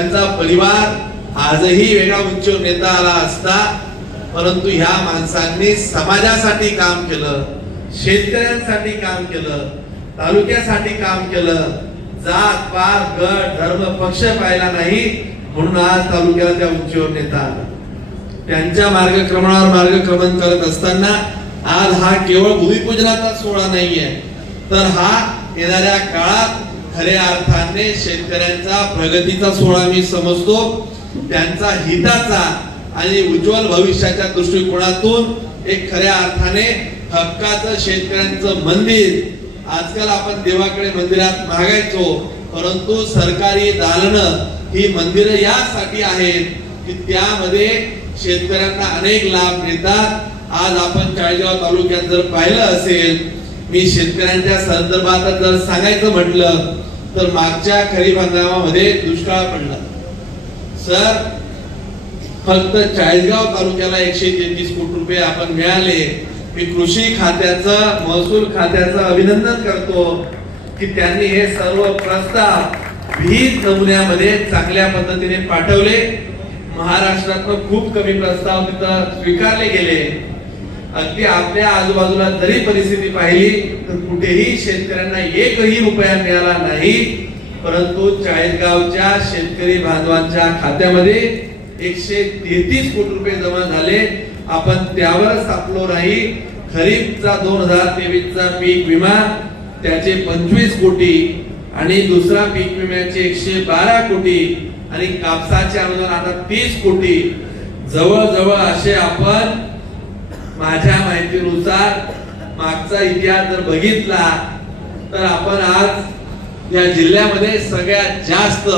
त्यांचा परिवार आजही वेगळा उंचीवर नेता आला असता, परंतु ह्या माणसांनी समाजासाठी काम केलं, शेतकऱ्यांसाठी काम केलं, तालुक्यासाठी काम केलं, जात पात गट धर्म पक्ष पाहिला नाही, म्हणून आज तालुक्याला त्या उंचीवर नेता आला. त्यांच्या मार्गक्रमणावर मार्गक्रमण करत असताना आज हा केवळ भूमिपूजनाचा सोहळा नाहीये, तर हा येणाऱ्या काळात खऱ्या अर्थाने शेतकऱ्यांचा प्रगतीचा सोहळा मी समजतो. त्यांचा हिताचा आणि उज्ज्वल भविष्याच्या दृष्टिकोनातून एक खऱ्या अर्थाने हक्काचं शेतकऱ्यांचं मंदिर. आजकाल आपण देवाकडे मंदिरात मागायचो, परंतु सरकारी दालनं ही मंदिरं यासाठी आहेत की त्यामध्ये शेतकऱ्यांना अनेक लाभ मिळतात. आज आपण चाळीसगाव तालुक्यात जर पाहिलं असेल, मी शेतकऱ्यांच्या संदर्भात जर सांगायचं म्हटलं तर मागच्या खरीप हंगामामध्ये दुष्काळ पडला. सर, फक्त चाळीसगाव तालुक्याला 133 कोटी रुपये आपण मिळाले. मी कृषी खात्याचं महसूल खात्याचं अभिनंदन करतो की त्यांनी हे सर्व प्रस्ताव विहित नमुन्यामध्ये चांगल्या पद्धतीने पाठवले. महाराष्ट्रातून खूप कमी प्रस्ताव तिथं स्वीकारले गेले. अगदी आपल्या आजूबाजूला जरी परिस्थिती पाहिली तर कुठेही शेतकऱ्यांना एकही रुपया मिळाला नाही, परंतु चाळीसगावच्या शेतकरी बांधवांच्या खात्यामध्ये 133 कोटी रुपये जमा झाले. आपण त्यावरच आपलो नाही. खरीपचा 2023चा पीक विमा त्याचे 25 कोटी आणि दुसरा पीक विम्याचे 112 कोटी आणि कापसाचे अनुदान आता 30 कोटी. जवळजवळ असे आपण माझ्या माहितीनुसार मागचा इतिहास जर बघितला तर आपण आज या जिल्ह्यामध्ये सगळ्यात जास्त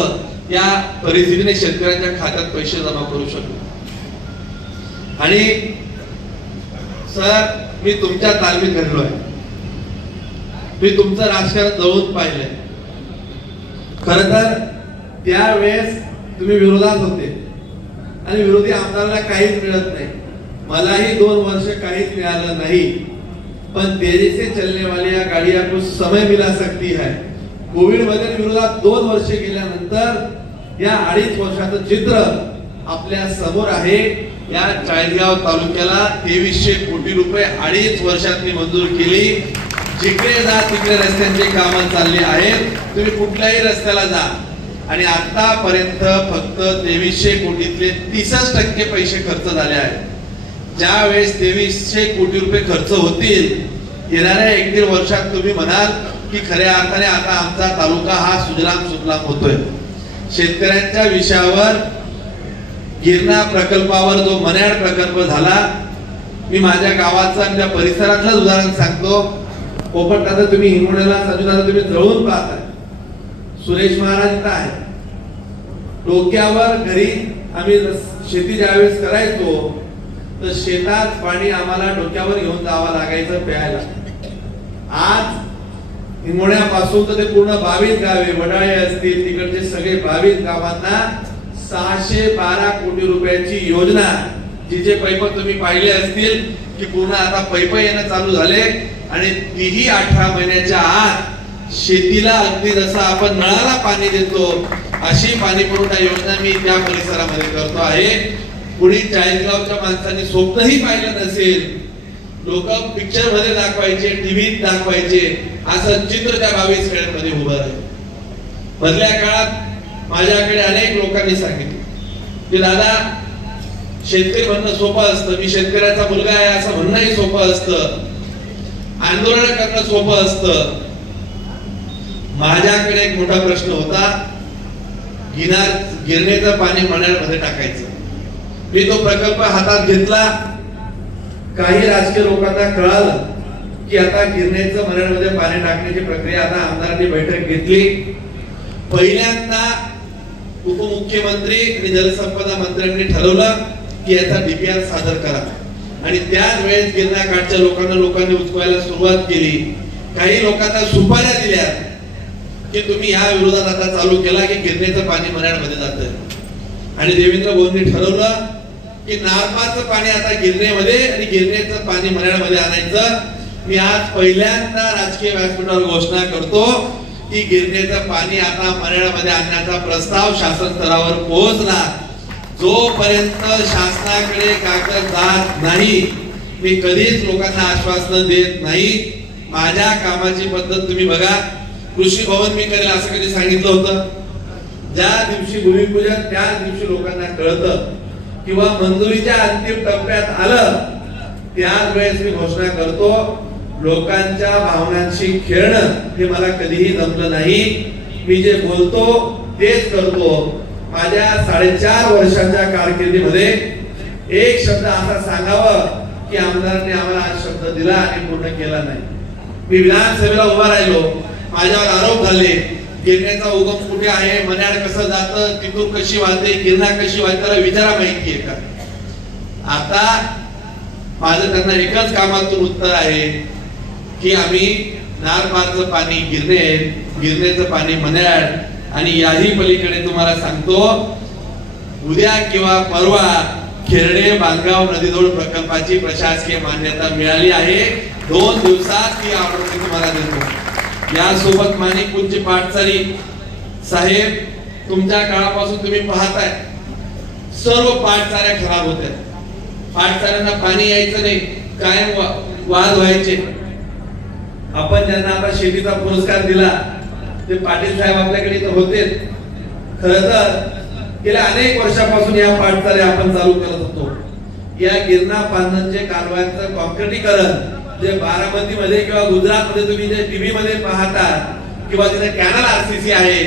या परिस्थितीने शेतकऱ्यांच्या खात्यात पैसे जमा करू शकतो. आणि सर, मी तुमच्या तालमीत घडलो आहे, मी तुमचं राजकारण जवळून पाहिलंय. खर तर त्यावेळेस तुम्ही विरोधात होते आणि विरोधी आमदारांना काहीच मिळत नाही. मलाही 2 वर्ष काहीच मिळालं नाही, पण तेजी से चलने वाली या गाड़ियां को समय मिला सकती है. कोविड मध्ये विरोधात 2 वर्ष गेल्यानंतर या 2.5 वर्षाचं चित्र आपल्या समोर आहे. या चाळीसगाव तालुक्याला 2300 कोटी रुपये 2.5 वर्षात मी मंजूर केली. जिकडे जा तिकडे रस्त्यांची कामं चालली आहेत. तुम्ही कुठल्याही रस्त्याला जा आणि आतापर्यंत फक्त 2300 कोटीतले 30% पैसे खर्च झाले आहेत. ज्या वेळेस 2300 कोटी रुपये खर्च होतील, येणाऱ्या 1-1.5 वर्षात तुम्ही म्हणाल की खऱ्या अर्थाने आता आमचा तालुका हा सुजलाम सुफलाम होतोय. शेतकऱ्यांच्या विषयावर गिरणा प्रकल्पावर जो मन्याड प्रकल्प झाला, मी माझ्या गावाचं आणि त्या परिसरातलं उदाहरण सांगतो. पोपटदादा तुम्ही हिंगोळ्याला, संजूदादा तुम्ही जवळून पाहताय, सुरेश महाराज इथं आहे. डोक्यावर घरी आम्ही शेती ज्यावेळेस करायचो तर शेतात पाणी आम्हाला डोक्यावर घेऊन जावं लागायचं प्यायला. आज हिंगोळ्यापासून तर ते पूर्ण 22 गावे, वडाळे असतील, तिकडचे सगळे 22 गावांना 612 कोटी रुपयाची योजना, जिचे पैप तुम्ही पाहिले असतील की पूर्ण आता पैप येणं चालू झाले आणि तीही 18 महिन्याच्या आत शेतीला अगदी जसं आपण नळाला पाणी देतो अशी पाणी पुरवठा योजना मी त्या परिसरामध्ये करतो आहे. कुणी चाळीसगावच्या माणसांनी स्वप्नही पाहिलं नसेल. लोक पिक्चर मध्ये दाखवायचे, टीव्हीत दाखवायचे, असं चित्र त्या 22 खेड्यांमध्ये उभं आहे. मधल्या काळात माझ्याकडे अनेक लोकांनी सांगितलं की दादा, शेतकरी म्हणणं सोपं असतं, मी शेतकऱ्याचा मुलगा आहे असं म्हणणंही सोपं असतं, आंदोलन करणं सोपं असतं. माझ्याकडे एक मोठा प्रश्न होता, गिरणेचं पाणी मन्याडमध्ये टाकायचं. मी तो प्रकल्प हातात घेतला. काही राजकीय लोकांना कळालं की आता गिरणेचं मन्याडमध्ये पाणी टाकण्याची प्रक्रिया, आता आमदारांनी बैठक घेतली. पहिल्यांदा उपमुख्यमंत्री आणि जलसंपदा मंत्र्यांनी ठरवलं की याचा डीपीआर सादर करा आणि त्याच वेळेस गिरणाकाठच्या लोकांनी उचवायला सुरुवात केली. काही लोकांना सुपाऱ्या दिल्या की तुम्ही या विरोधात आता चालू केला की गिरणेचं पाणी मन्याडमध्ये जातं आणि देवेंद्र भाऊंनी ठरवलं की नारपाचं पाणी आता गिरणेमध्ये आणि गिरणेचं पाणी मन्याडमध्ये आणायचं. मी आज पहिल्यांदा राजकीय व्यासपीठावर घोषणा करतो की गिरणेचं पाणी आता मराठवाड्यामध्ये आणण्याचा प्रस्ताव शासन स्तरावर पोहोचला. जोपर्यंत शासनाकडे कागद जात नाही मी कधीच लोकांना आश्वासन देत नाही. माझ्या कामाची पद्धत तुम्ही बघा. कृषी भवन मी करेल असं कधी सांगितलं होतं? ज्या दिवशी भूमिपूजन त्याच दिवशी लोकांना कळतं किंवा मंजुरीच्या अंतिम टप्प्यात आलं त्याच वेळेस मी घोषणा करतो. लोकांच्या भावनांशी खेळणं हे मला कधीही जमलं नाही. मी जे बोलतो तेच करतो. माझ्या 4.5 वर्षांच्या कारकिर्दीमध्ये एक शब्द असा सांगावं की आमदारांनी आम्हाला आज शब्द दिला आणि पूर्ण केला नाही. मी विधानसभेला उभा राहिलो, माझ्यावर आरोप झाले, गिरण्याचा उगम कुठे आहे, मन्याड कसं जातं, तिथून कशी वाहते, गिरणा कशी वाहते, त्याला विचारा माहिती आहे का? आता माझं त्यांना एकच कामातून उत्तर आहे की आम्ही नारपारचं पाणी गिरणे, गिरणेचं पाणी मन्याड आणि याही पलीकडे तुम्हाला सांगतो उद्या किंवा परवा खेरडे बांधगाव नदीजोड प्रकल्पाची प्रशासकीय मान्यता मिळाली आहे. 2 दिवसात ती ऑर्डर मी तुम्हाला देतो. यासोबत माणिकपूरची पाटचारी साहेब तुमच्या काळापासून तुम्ही पाहताय सर्व पाटचाऱ्या खराब होत्या. पाटचाऱ्यांना पाणी यायचं नाही, कायम वाद व्हायचे. आपण ज्यांना आता शेतीचा पुरस्कार दिला ते पाटील साहेब आपल्याकडे तर होते. खरं तर गेल्या अनेक वर्षापासून या पाटचाऱ्या आपण चालू करत होतो. या गिरणा पांधनचे कालव्यांचं कॉन्क्रिटीकरण जे बारामती मध्ये किंवा गुजरात मध्ये तुम्ही जे टीव्ही मध्ये पाहता किंवा तिथे कॅनल आरसीसी आहे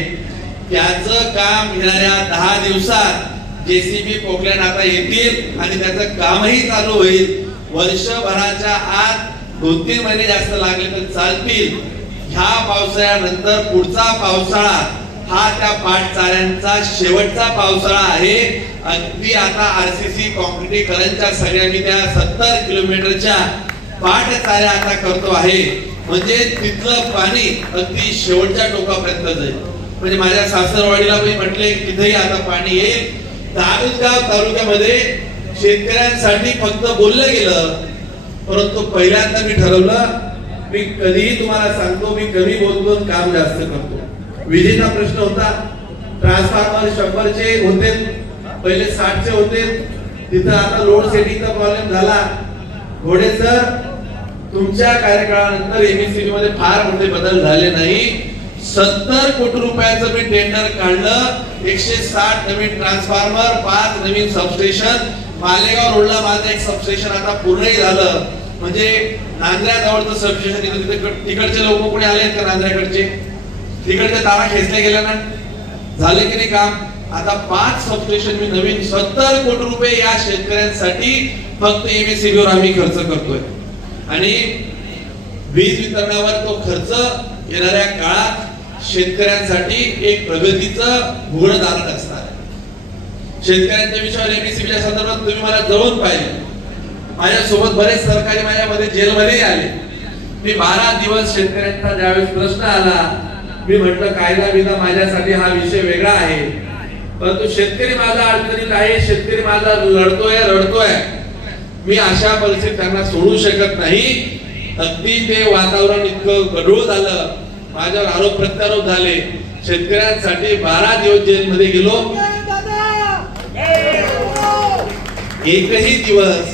त्याचं काम येणाऱ्या 10 दिवसात जेसीबी पोकलॅन आता येतील आणि त्याचं कामही चालू होईल. वर्षभराच्या आत 2-3 महिने जास्त लागले तर चालतील. ह्या पावसाळ्यानंतर पुढचा पावसाळा हा त्या पाटचाऱ्यांचा शेवटचा पावसाळा आहे. अगदी आता आरसीसी कॉन्क्रिटीकरणच्या सगळ्या मी त्या 70 किलोमीटरच्या पाटचाऱ्या आता करतो आहे. म्हणजे तिथलं पाणी अगदी शेवटच्या टोकापर्यंत जाईल. म्हणजे माझ्या सासरवाडीला मी म्हटले तिथेही आता पाणी येईल. दारुगाव तालुक्यामध्ये शेतकऱ्यांसाठी फक्त बोललं गेलं, परंतु पहिल्यांदा मी ठरवलं मी कधीही तुम्हाला सांगतो मी कमी बोलतो काम जास्त करतो. विजेचा प्रश्न होता, ट्रान्सफॉर्मर 100चे होते, पहिले 60चे होते, तिथं आता लोड सेटिंगचा प्रॉब्लेम झाला. घोडे सर तुमच्या कार्यकाळानंतर एमएससीबी मध्ये फार मोठे बदल झाले नाही. 70 कोटी रुपयाचं मी टेंडर काढलं. 160 नवीन ट्रान्सफॉर्मर, 5 नवीन सबस्टेशन. मालेगाव रोडला माझं एक सबस्टेशन आता पूर्णही झालं. म्हणजे नांद्र्या जवळचं सबस्टेशन तिकडचे लोक कोणी आले का नांद्र्याकडचे? तिकडचे तारा खेचले गेले ना, झाले की नाही काम? आता 5 सबस्टेशन मी नवीन 70 कोटी रुपये या शेतकऱ्यांसाठी फक्त एमएससीबी वर आम्ही खर्च करतोय. आणि वीज वितरणावर तो खर्च येणाऱ्या काळात शेतकऱ्यांसाठी एक प्रगतीचं घोडदार असणार आहे. शेतकऱ्यांच्या विषयावर एमएससीबीच्या संदर्भात तुम्ही मला जवळून पाहिले. माझ्यासोबत बरेच सहकारी माझ्यामध्ये जेलमध्ये आले. मी 12 दिवस शेतकऱ्यांचा ज्यावेळेस प्रश्न आला मी म्हटलं कायदा बिदा माझ्यासाठी हा विषय वेगळा आहे, परंतु शेतकरी माझा अडचणीत आहे, शेतकरी माझा रडतोय. मी अशा परिस्थितीत त्यांना सोडू शकत नाही. अगदी ते वातावरण इतकं गढूळ झालं, माझ्यावर आरोप प्रत्यारोप झाले. शेतकऱ्यांसाठी 12 दिवस जेलमध्ये गेलो. एकही दिवस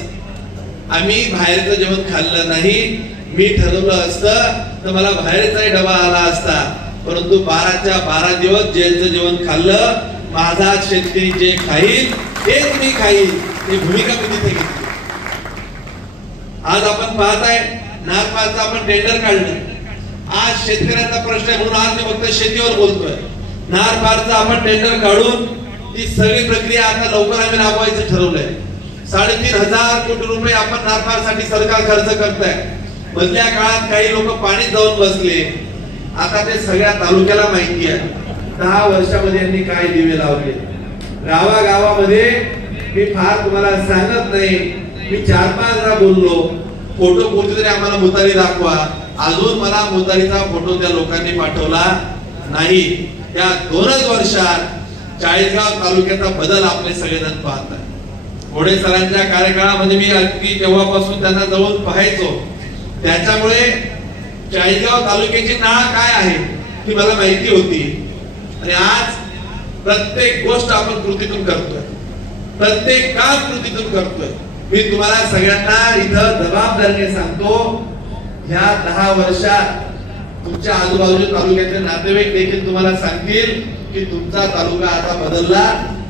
आम्ही बाहेरचं जेवण खाल्लं नाही. मी ठरवलं असतं तर मला बाहेरचाही डबा आला असता, परंतु 12च्या 12 दिवस जेलचं जेवण खाल्लं. माझा शेतकरी जे खाईल तेच मी खाईल, ही भूमिका मी तिथे घेतली. आज आपण पाहताय नागपारचं आपण टेंडर काढलं. आज शेतकऱ्यांचा प्रश्न आहे म्हणून आज मी फक्त शेतीवर बोलतोय. नागपारचं आपण टेंडर काढून ती सगळी प्रक्रिया आता लवकर आम्ही राबवायचं ठरवलंय. 3,500 कोटी रुपये आपण नागपारसाठी सरकार खर्च करताय. मधल्या काळात काही लोक पाणी जाऊन बसले, आता ते सगळ्या तालुक्याला माहिती आहे. 10 वर्षामध्ये यांनी काय दिवे लावले गावागावामध्ये. मी फार तुम्हाला सांगत नाही, मी 4-5 वेळा बोललो. फोटो कुठेतरी आम्हाला मुतारी दाखवा. अजून मला मुतारीचा फोटो त्या लोकांनी पाठवला नाही. या 2च वर्षात 40गाव तालुक्याचा बदल आपले सगळेजण पाहतात. घोडे सरांच्या कार्यकाळामध्ये मी अगदी तेव्हापासून त्यांना जवळून पाहायचो. त्याच्यामुळे 40गाव तालुक्याची नाळ काय आहे ही मला माहिती होती आणि आज प्रत्येक गोष्ट आपण कृतीतून करतोय, प्रत्येक काम कृतीतून करतोय. मी तुम्हाला सगळ्यांना इथं जबाबदारीने सांगतो, ह्या 10 वर्षात तुमच्या आजूबाजूच्या तालुक्यातले नातेवाईक देखील तुम्हाला सांगतील की तुमचा तालुका आता बदलला.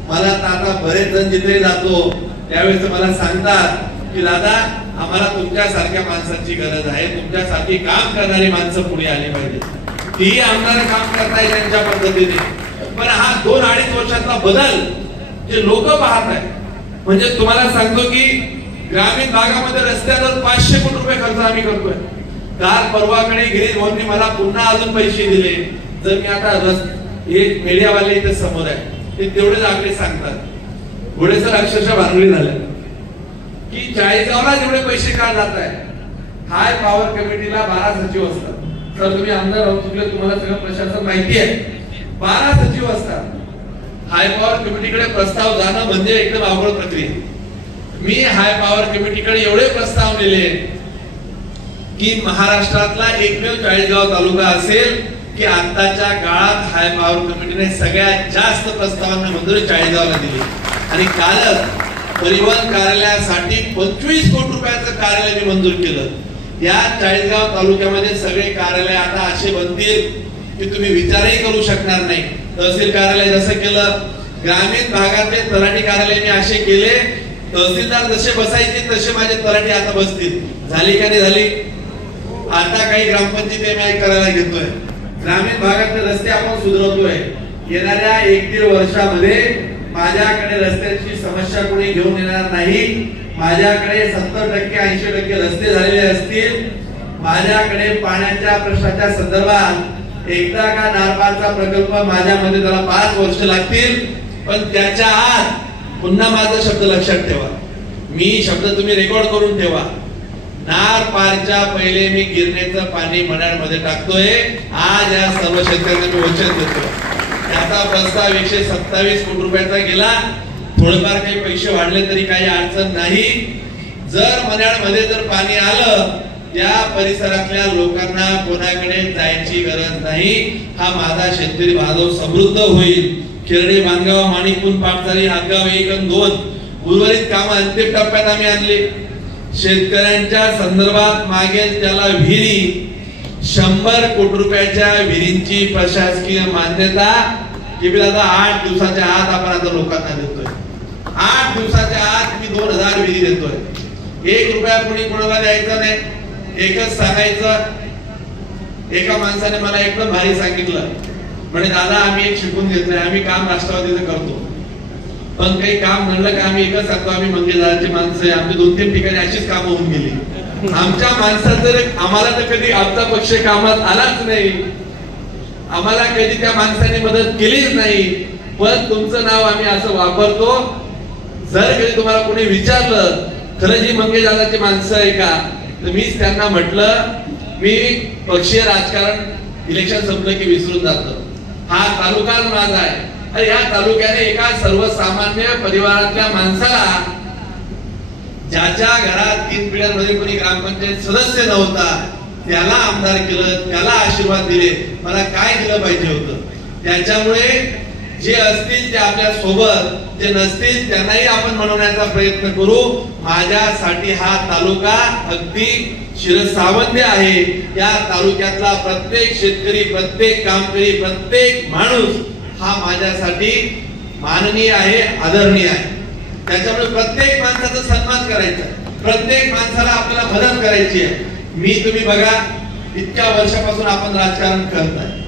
मला तर आता बरेच जण जिथे जातो त्यावेळेस मला सांगतात की दादा आम्हाला तुमच्या सारख्या माणसांची गरज आहे, तुमच्यासारखी काम करणारी माणसं पुढे आली पाहिजे. ती आमदार काम करताय त्यांच्या पद्धतीने, पण हा 2-2.5 वर्षाचा बदल जे लोक पाहत आहेत, म्हणजे तुम्हाला सांगतो की ग्रामीण भागामध्ये रस्त्यावर 500 कोटी रुपये खर्च आम्ही करतोय. काल परवाकडे गिरीश भाऊंनी मला पुन्हा अजून पैसे दिले. जर मी आता एक मीडियावाले इथे समोर आहे ते तेवढेच आकडे सांगतात. घोडे सर अक्षरशः भांगडी झाले की 40गावला जेवढे पैसे का जात आहे. हाय पॉवर कमिटीला 12 सचिव असतात. तर तुम्ही आमदार आहोत, तुम्हाला सगळं प्रशासन माहिती आहे. 12 सचिव असतात. हाय पॉवर कमिटीकडे प्रस्ताव जाणं म्हणजे एकदम अवघड प्रक्रिया. मी हाय पॉवर कमिटीकडे एवढे प्रस्ताव नेले की महाराष्ट्रातला एकमेव 40गाव तालुका असेल की आताच्या काळात हाय पॉवर कमिटीने सगळ्यात जास्त प्रस्तावांना मंजुरी 40गावला दिली. आणि कालच परिवहन कार्यालयासाठी 25 कोटी रुपयाचं कार्यालय मी मंजूर केलं. या 40गाव तालुक्यामध्ये सगळे कार्यालय आता असे बनतील की तुम्ही विचारही करू शकणार नाही. तहसील कार्यालय जसं केलं, ग्रामीण भागातले तलाठी कार्यालय मी असे केले, तहसीलदार जसे बसायचे तसे माझे तलाठी आता बसतील. झाली का नाही झाली? आता काही ग्रामपंचायती मी करायला घेतोय. ग्रामीण भागातले रस्ते आपण सुधारतोय. येणाऱ्या 1-1.5 वर्षामध्ये माझ्याकडे रस्त्यांची समस्या कोणी घेऊन येणार नाही. माझ्याकडे 70% 80% रस्ते झालेले असतील. माझ्याकडे पाण्याच्या प्रश्नाच्या संदर्भात एकदा का नारपारचा प्रकल्प माझ्यामध्ये त्याला 5 वर्ष लागतील, पण त्याच्या आत पुन्हा माझा शब्द लक्षात ठेवा. मी शब्द तुम्ही रेकॉर्ड करून ठेवा. नार पारच्या पहिले मी गिरणेचं पाणी मण्यामध्ये टाकतोय. आज या सर्व शेतकऱ्यांना मी वचन देतो. त्याचा प्रस्ताव 127 कोटी रुपयाचा गेला. थोडंफार काही पैसे वाढले तरी काही अडचण नाही. जर मण्यामध्ये जर पाणी आलं, त्या परिसरातल्या लोकांना कोणाकडे जायची गरज नाही. हा माझा शेतकरी बांधव समृद्ध होईल. खेरडे, बांधगाव, माणिकपूर, पाटझारी, हातगाव 1 आणि 2 उर्वरित कामं अंतिम टप्प्यात आम्ही आणली. शेतकऱ्यांच्या संदर्भात मागेल त्याला विहिरी 100 कोटी रुपयाच्या विहिरींची प्रशासकीय मान्यता केवळ आता 8 दिवसाच्या आत आपण आता लोकांना देतोय. 8 दिवसाच्या आत मी 2000 विहिरी देतोय. 1 रुपया कोणी कोणाला द्यायचा नाही. एकच सांगायचं. एका माणसाने मला एकदम भारी सांगितलं, म्हणजे दादा आम्ही एक शिकून घेतलंय, आम्ही काम राष्ट्रवादीचं करतो, पण काही काम म्हणलं का आम्ही एकच सांगतो, आम्ही मंगेशदाराची माणसं आहे. आमची 2-3 ठिकाणी अशीच कामं होऊन गेली. आमच्या माणसात जर आम्हाला तर कधी आमचा पक्ष कामात आलाच नाही, आम्हाला कधी त्या माणसाने मदत केलीच नाही, पण तुमचं नाव आम्ही असं वापरतो. जर कधी तुम्हाला कोणी विचारलं खरंच ही मंगेशदाराची माणसं आहे का, तर मीच त्यांना म्हटलं मी पक्षीय राजकारण इलेक्शन संपलं की विसरून जातो. हा तालुकाच माझा आहे. आणि या तालुक्याने एका सर्वसामान्य परिवारातल्या माणसाला, ज्याच्या घरात 3 पिढ्यांमध्ये कोणी ग्रामपंचायत सदस्य नव्हता, त्याला आमदार केलं, त्याला आशीर्वाद दिले. मला काय दिलं पाहिजे होतं? त्याच्यामुळे जे असतील ते आपल्या सोबत, जे नसतील त्यांनाही आपण म्हणवण्याचा प्रयत्न करू. माझ्यासाठी हा तालुका अगदी शिरसावंद्य आहे. या तालुक्यातला प्रत्येक शेतकरी, प्रत्येक कामकरी, प्रत्येक माणूस हा माझ्यासाठी माननीय आहे, आदरणीय आहे. त्याच्यामुळे प्रत्येक माणसाचा सन्मान करायचा, प्रत्येक माणसाला आपल्याला मदत करायची आहे. तुम्ही बघा, इतक्या वर्षापासून आपण राजकारण करताय.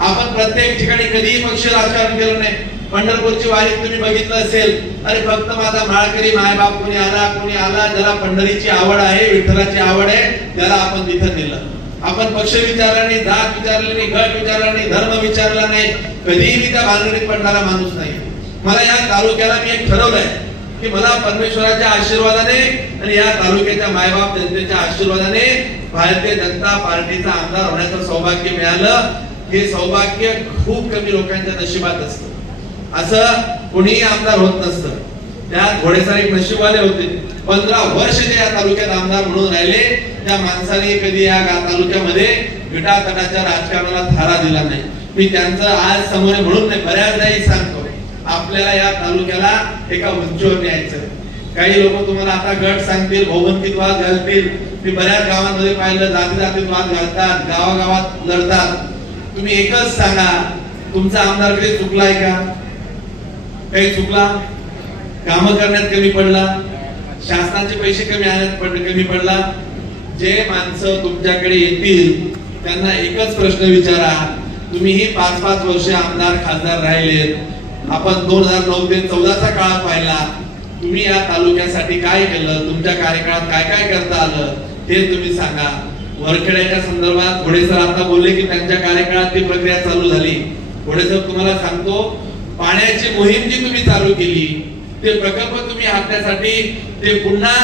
आपण प्रत्येक ठिकाणी कधीही पक्ष राजकारण केलं नाही. पंढरपूरची वारी तुम्ही बघितलं असेल, अरे फक्त माझा माळकरी मायबाप कोणी आला ज्याला पंढरीची आवड आहे, विठ्ठलाची आवड आहे, त्याला आपण तिथं नेलं. आपण पक्ष विचारला नाही, जात विचारली नाही, गट विचारला नाही, धर्म विचारला नाही. कधीही मी त्या भानगडीत पडणारा माणूस नाही. मला या तालुक्याला मी एक ठरवलंय की मला परमेश्वराच्या आशीर्वादाने आणि या तालुक्याच्या मायबाप जनतेच्या आशीर्वादाने भारतीय जनता पार्टीचा आमदार होण्याचं सौभाग्य मिळालं. हे सौभाग्य खूप कमी लोकांच्या नशिबात असतं. असं कोणीही आमदार होत नसतं. त्यात घोडेसर एक नशीबवाले होते. 15 वर्ष ते या तालुक्यात आमदार म्हणून राहिले. त्या माणसाने कधी या तालुक्यामध्ये विटातटाच्या राजकारणाला थारा दिला नाही. मी त्यांचं आज समोर म्हणून नाही, बऱ्याचदाही सांगतो, आपल्याला या तालुक्याला एका उंचीवर न्यायचं. काही लोक तुम्हाला आता गट सांगतील, भौगोलिक वाद घालतील. मी बऱ्याच गावांमध्ये पाहिलं, जाती जातीत वाद घालतात, गावागावात लढतात. तुम्ही एकच सांगा, तुमचा आमदार कधी चुकलाय का? काही चुकला? काम करण्यात कमी पडला? शासनाचे पैसे कमी पडला? जे माणसं तुमच्याकडे येतील त्यांना एकच प्रश्न विचारा. तुम्ही ही 5-5 वर्ष आमदार खासदार राहिले, आपण 2009 ते 14चा काळ पाहिला. तुम्ही या तालुक्यासाठी काय केलं? तुमच्या कार्यकाळात काय काय करता आलं हे तुम्ही सांगा. वरखेड्याच्या संदर्भात घोडे सर आता बोलले की त्यांच्या कार्यकाळात ती प्रक्रिया चालू झाली. घोडे सर तुम्हाला सांगतो, पाण्याची मोहीम जी तुम्ही चालू केली, ते प्रकल्प तुम्ही हातासाठी ते पुन्हा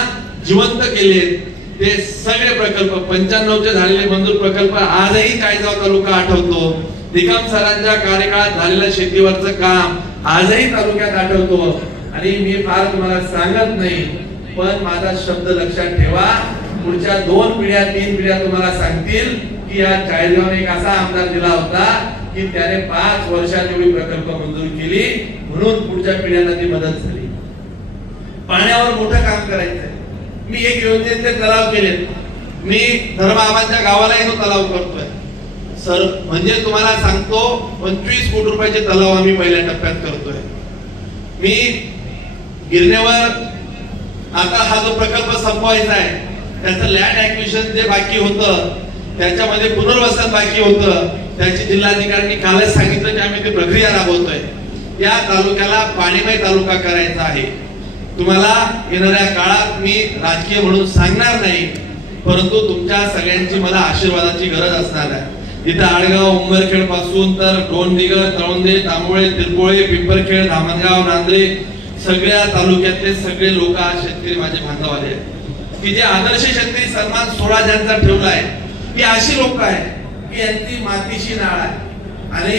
जिवंत केले. ते सगळे प्रकल्प 95चे झालेले मंजूर प्रकल्प आजही चाळीसगाव तालुका आठवतो. निकम सरांच्या कार्यकाळात झालेलं शेतीवरचं काम आजही तालुक्यात आठवतो. आणि मी फार तुम्हाला सांगत नाही, पण माझा शब्द लक्षात ठेवा. पुढच्या 2 पिढ्या 3 पिढ्या तुम्हाला सांगतील की या चाळीसगावने एक असा आमदार दिला होता की त्याने 5 वर्षात एवढी प्रकल्प मंजूर केली, म्हणून पुढच्या पिढ्यांना ती मदत झाली. पाण्यावर मोठं काम करायचंय. मी एक योजनेचे तलाव केले. मी धर्माबाच्या गावालाही तो तलाव करतोय सर. म्हणजे तुम्हाला सांगतो, 25 कोटी रुपयाचे तलाव आम्ही पहिल्या टप्प्यात करतोय. मी गिरणेवर आता हा जो प्रकल्प संपवायचा आहे, त्याचं लँड ऍक्विजिशन जे बाकी होतं, त्याच्यामध्ये पुनर्वसन बाकी होतं, त्याची जिल्हाधिकाऱ्यांनी कालच सांगितलं की आम्ही ती प्रक्रिया राबवतोय. या तालुक्याला पाणीमय तालुका करायचा आहे. तुम्हाला येणाऱ्या काळात मी राजकीय म्हणून सांगणार नाही, परंतु तुमच्या सगळ्यांची मला आशीर्वादाची गरज असणार आहे. इथं आडगाव उंबरखेड पासून तर डोंबिघर, तळोंदे, तांबोळे, तिरकोळे, पिंपरखेड, धामणगाव, नांद्रे, सगळ्या तालुक्यातले सगळे लोक आज शेतकरी माझे बांधव आले आहेत की जे आदर्श शेतकरी सन्मान 16 ज्यांचा ठेवलाय, ही अशी लोक आहेत की यांची मातीशी नाळ आहे आणि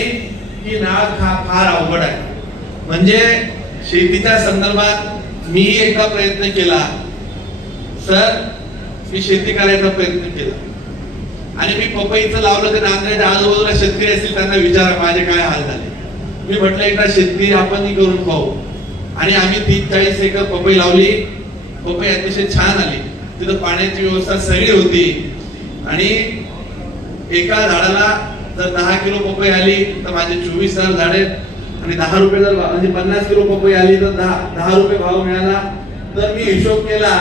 ही नाळ फार अवघड आहे. म्हणजे शेतीच्या संदर्भात मी एकदा प्रयत्न केला सर, मी शेती करायचा प्रयत्न केला आणि मी पपईचं लावलं. ते नांदेडच्या आजूबाजूला शेतकरी असतील त्यांना विचारा माझे काय हाल झाले. मी म्हटलं एकदा शेतकरी आपण करून पाहू. आणि आम्ही 30-40 एकर पपई लावली. पपई अतिशय छान आली. तिथं पाण्याची व्यवस्था सगळी होती आणि एका झाडाला जर 10 किलो पपई आली तर माझे 24,000 झाडे आणि 10 रुपये जर म्हणजे 50 किलो पपई आली तर 10 रुपये भाव मिळाला. तर मी हिशोब केला,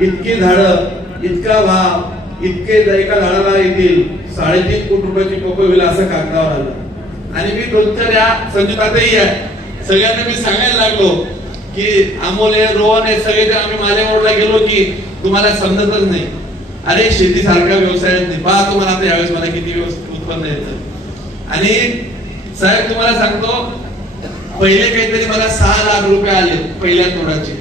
इतकी झाडं, इतका भाव, इतके एका झाडाला येतील 3.5 कोटी रुपयाची पपई होईल असं कागदावर आलं. आणि मी दोनच्या या संजुतातही आहे, सगळ्यांना मी सांगायला लागलो की अमोल रोहन हे सगळे ते आम्ही मालेगावला गेलो की तुम्हाला समजतच नाही. अरे शेती सारखा व्यवसाय नाही. पहा तुम्हाला आता यावेळेस मला किती उत्पन्न येतं. आणि साहेब तुम्हाला सांगतो, पहिले काहीतरी मला 6 लाख रुपये आले पहिल्या तोडाचे.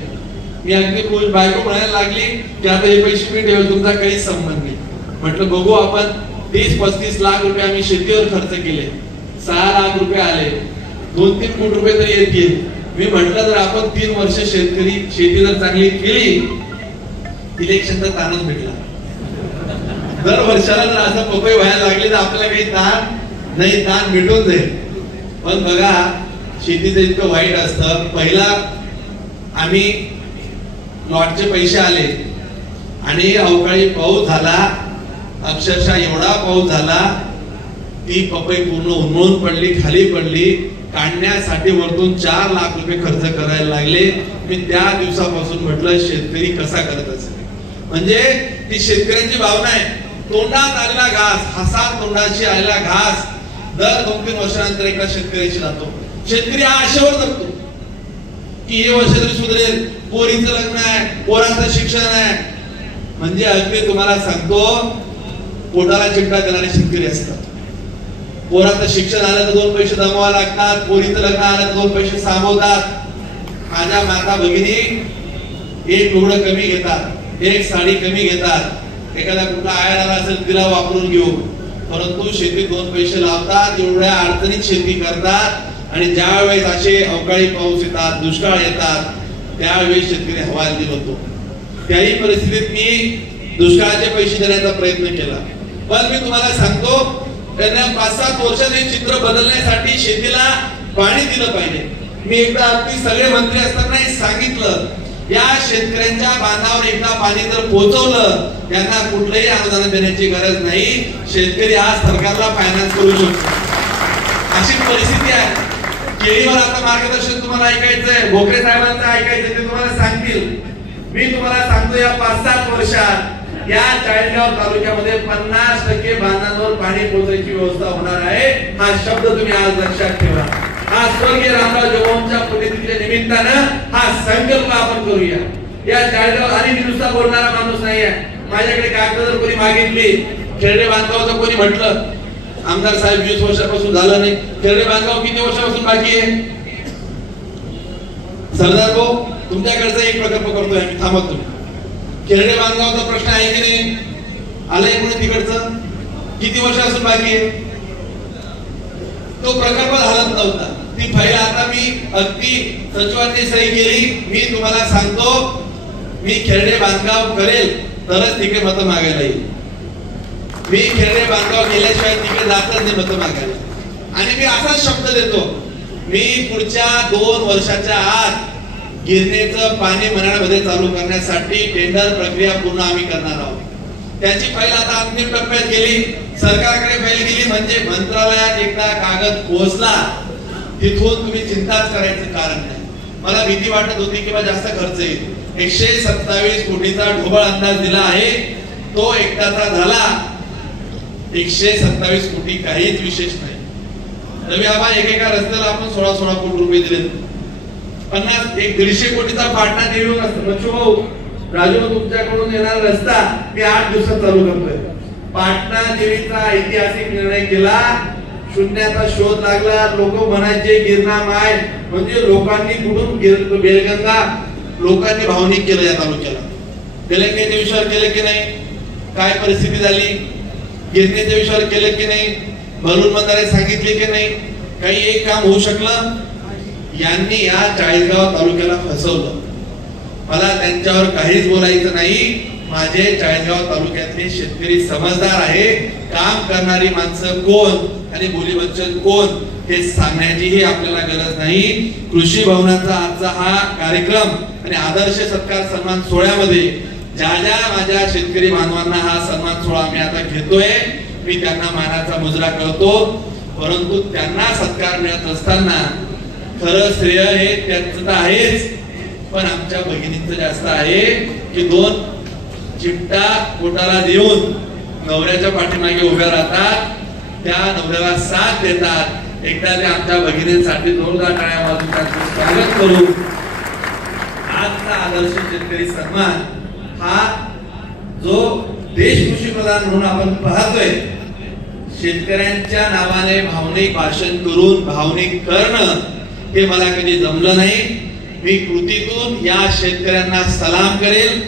मी अगदी बायको म्हणायला लागली की आता हे पैसे मी ठेवले, तुमचा काहीच संबंध नाही. म्हटलं बघू आपण. 30-35 लाख रुपये आम्ही शेतीवर खर्च केले. 6 लाख रुपये आले. 2-3 कोटी रुपये तरी येतील. मी म्हटलं जर आपण 3 वर्ष शेती जर चांगली केली, इलेक्शनचा ताणच भेटला. दर वर्षाला जर असं पपई व्हायला लागली तर आपल्याला काही ताण नाही, ताण मिटून जाईल. पण बघा शेतीचं इतकं वाईट असतं. पहिला आम्ही लॉटचे पैसे आले आणि अवकाळी पाऊस झाला. अक्षरशः एवढा पाऊस झाला, ती पपई पूर्ण उन्मळून पडली, खाली पडली. काढण्यासाठी वरतून 4 लाख रुपये खर्च करायला लागले. मी त्या दिवसापासून म्हटलं शेतकरी कसा करत असेल. म्हणजे ती शेतकऱ्यांची भावना आहे. तोंडात आलेला घास, हसात तोंडाशी आलेला घास दर 2-3 वर्षानंतर एका शेतकऱ्याशी जातो. शेतकरी हा आशेवर जगतो की हे वर्ष तरी सुधरेल, पोरीचं लग्न आहे, पोराचं शिक्षण आहे. म्हणजे अगदी तुम्हाला सांगतो, पोटाला चिमटा देणारे शेतकरी असतात. पोराचं शिक्षण आलं तर 2 पैसे जमवावे लागतात, पोरीचं लग्न आलं तर 2 पैसे सामवतात. माझ्या माता भगिनी 1 लुगडं कमी घेतात, 1 साडी कमी घेतात. एखादा कुठला आयर आला असेल तिला वापरून घेऊ, परंतु शेतीत 2 पैसे लावतात. एवढ्या अडचणीत शेती करतात. आणि ज्या वेळेस असे अवकाळी पाऊस येतात, दुष्काळ येतात, त्यावेळेस शेतकरी हवालदिल होतो. त्याही परिस्थितीत मी दुष्काळाचे पैसे देण्याचा प्रयत्न केला. पण मी तुम्हाला सांगतो, त्यांना 5-7 वर्षात हे चित्र बदलण्यासाठी शेतीला पाणी दिलं पाहिजे. मी एकदा अगदी सगळे मंत्री असताना सांगितलं, या शेतकऱ्यांच्या बांधावर एकदा पाणी जर पोहोचवलं, त्यांना कुठलंही अनुदान देण्याची गरज नाही. शेतकरी आज सरकारला फायनान्स करू शकतो, अशी परिस्थिती आहे. केळीवर आता मार्गदर्शन तुम्हाला ऐकायचंय, भोकरे साहेबांचं ऐकायचंय, ते तुम्हाला सांगतील. मी तुम्हाला सांगतो, या 5-7 वर्षात या चाळीसगाव तालुक्यामध्ये 50% बांधांवर पाणी पोहोचायची व्यवस्था होणार आहे. हा शब्द तुम्ही आज लक्षात ठेवा. हा स्वर्गीय रामराव जोगवांच्या पुण्यतिथीच्या निमित्तानं हा संकल्प आपण करूया. या चाळीसगाव, आणि मी नुसता बोलणारा माणूस नाही आहे. माझ्याकडे कागद जर कोणी मागितली, खेरडे बांधकावाचं कोणी म्हटलं, आमदार साहेब 20 वर्षापासून झालं नाही, खेरडे बांधकाव किती वर्षापासून बाकी आहे? सरदार भाऊ, तुमच्याकडचा एक प्रकल्प करतोय आम्ही, थांबा तुम्ही. खेरडे बांधकावचा प्रश्न आहे की नाही? आलाय कोणी तिकडचं? किती वर्षापासून बाकी आहे? तो प्रकल्प झालाच नव्हता. ती फाईल आता मी अगदी सचिवांनी सही केली. मी तुम्हाला सांगतो, मी खेरडे बांधकाव करेल तरच तिकडे मतं मागायला येईल. मी खेरडे बांधकाव केल्याशिवाय तिकडे जातच नाही मतं मागायला. आणि मी असाच शब्द देतो, मी पुढच्या 2 वर्षाच्या आत गिरणीचं पाणी मनाळमध्ये चालू करण्यासाठी टेंडर प्रक्रिया पूर्ण आम्ही करणार आहोत. त्याची फाईल आता अंतिम टप्प्यात गेली, सरकारकडे फाईल गेली, म्हणजे मंत्रालयात एकदा कागद पोहोचला, तिथून तुम्ही चिंताच करायचं कारण नाही. मला भीती वाटत होती की जास्त खर्च येईल. 127 कोटीचा ढोबळ अंदाज दिला आहे, तो एकदाचा झाला. 127 कोटी काहीच विशेष नाही. रवी आबा, एकेका रस्त्याला आपण 16 कोटी रुपये दिले. 150-150 कोटीचा पाटणा देवी मच्छू राजू, तुमच्याकडून येणारा रस्ता मी 8 दिवसात चालू करतोय. पाटणा देवीचा ऐतिहासिक निर्णय केला, शून्याचा शोध लागला. लोक म्हणायचे गिरणा माय, म्हणजे लोकांनी कुठून बेलगंगा लोकांनी भावनिक केलं या तालुक्याला. बेलगंगेच्या विषयावर केलं की नाही? काय परिस्थिती झाली? गिरणीच्या विषयावर केलं की नाही? भरून बंधारे सांगितले की नाही? काही एक काम होऊ शकलं? यांनी या चाळीसगाव तालुक्याला फसवलं. मला त्यांच्यावर काहीच बोलायचं नाही. माझे चाळीसगाव तालुक्यातले शेतकरी समजदार आहे. काम करणारी माणसं कोण आणि बोलीवंचन कोण हे सांगण्याचीही आपल्याला गरज नाही. कृषी भवनाचा आजचा हा कार्यक्रम आणि आदर्श सत्कार सन्मान सोहळ्यामध्ये ज्या ज्या माझ्या शेतकरी बांधवांना हा सन्मान सोहळा आम्ही आता घेतोय, मी त्यांना मानाचा मुजरा करतो. परंतु त्यांना सत्कार मिळत असताना खरं श्रेय हे त्यांचं तर आहेच, पण आमच्या भगिनींचं जास्त आहे की 2 चिमटा पोटाला देऊन नवऱ्याच्या पाठीमागे उभ्या राहतात, त्या नवऱ्याला साथ देतात. एकदा ते आमच्या भगिनींसाठी जोरदार टाळ्या वाजवून त्यांचं स्वागत करू. आजचा आदर्श शेतकरी सन्मान हा जो देश कृषी प्रधान म्हणून आपण पाहतोय, शेतकऱ्यांच्या नावाने भावनिक भाषण करून भावनिक करणं हे मला कधी जमलं नाही. मी कृतीतून या शेतकऱ्यांना सलाम करेल.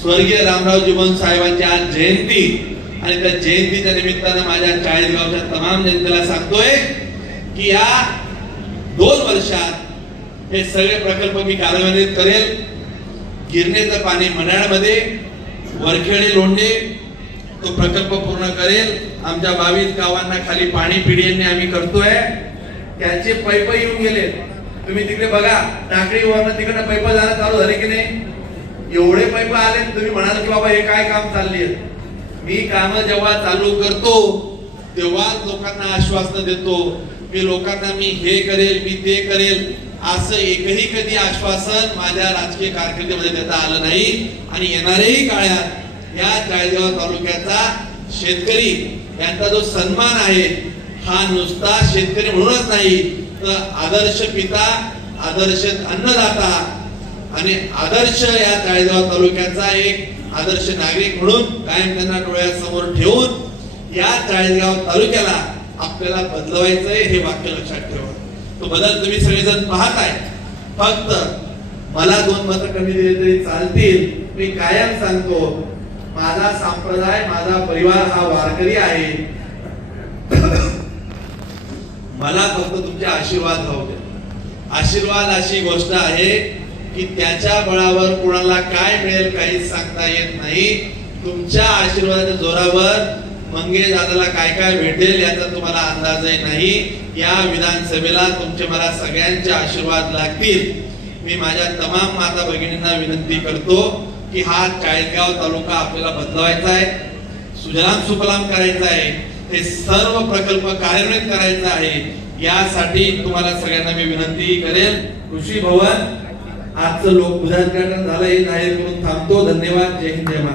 स्वर्गीय रामराव जोगवान साहेबांची आज जयंती, आणि त्या जयंतीच्या निमित्तानं माझ्या चाळीसगावच्या तमाम जनतेला सांगतोय की या 2 वर्षात हे सगळे प्रकल्प मी कार्यान्वित करेल. गिरणीचं पाणी मनाळमध्ये, वरखेडे लोंढे तो प्रकल्प पूर्ण करेल. आमच्या 22 गावांना खाली पाणी पिढीने आम्ही करतोय. त्याचे पैप येऊन गेले, तुम्ही तिकडे बघा, टाकळीवरनं तिकडे पैप जाणं चालू झाले की नाही? एवढे पैप आले. तुम्ही म्हणाल की बाबा हे काय काम चालली आहे. मी काम जेव्हा चालू करतो तेव्हा लोकांना आश्वासन देतो. मी लोकांना मी हे करेल, मी ते करेल, असं एकही कधी आश्वासन माझ्या राजकीय कारकिर्दीमध्ये देता आलं नाही. आणि येणाऱ्याही काळात या चाळीसगाव तालुक्याचा शेतकरी यांचा जो सन्मान आहे, हा नुसता शेतकरी म्हणूनच नाही, तर आदर्श पिता, आदर्श अन्नदाता आणि आदर्श या चाळीसगाव तालुक्याचा एक आदर्श नागरिक म्हणून कायम त्यांना डोळ्यासमोर ठेवून या चाळीसगाव तालुक्याला आपल्याला बदलवायचंय, हे वाक्य लक्षात ठेवा. तो बदल तुम्ही सगळेजण पाहताय. फक्त मला 2 मत कमी दिले तरी चालतील. मी कायम सांगतो, माझा संप्रदाय, माझा परिवार हा वारकरी आहे. मला फक्त तुमचे आशीर्वाद हवे. आशीर्वाद अशी गोष्ट आहे की त्याच्या बळावर कोणाला काय मिळेल काही सांगता येत नाही. तुमच्या आशीर्वादाच्या जोरावर मंगेश दादाला काय काय भेटेल याचा तुम्हाला अंदाजही नाही. या विधानसभेला तुमचे मला सगळ्यांचे आशीर्वाद लागतील. मी माझ्या तमाम माता भगिनींना विनंती करतो की हा चाळीसगाव तालुका आपल्याला बदलवायचा आहे, सुजलाम सुफलाम करायचा आहे, हे सर्व प्रकल्प कार्यान्वित करायचा आहे. यासाठी तुम्हाला सगळ्यांना मी विनंती करेल. कृषी भवन आजचं लोक उद्घाटन झालं हे जाहीर करून थांबतो. धन्यवाद. जय हिंद जय महाराष्ट्र.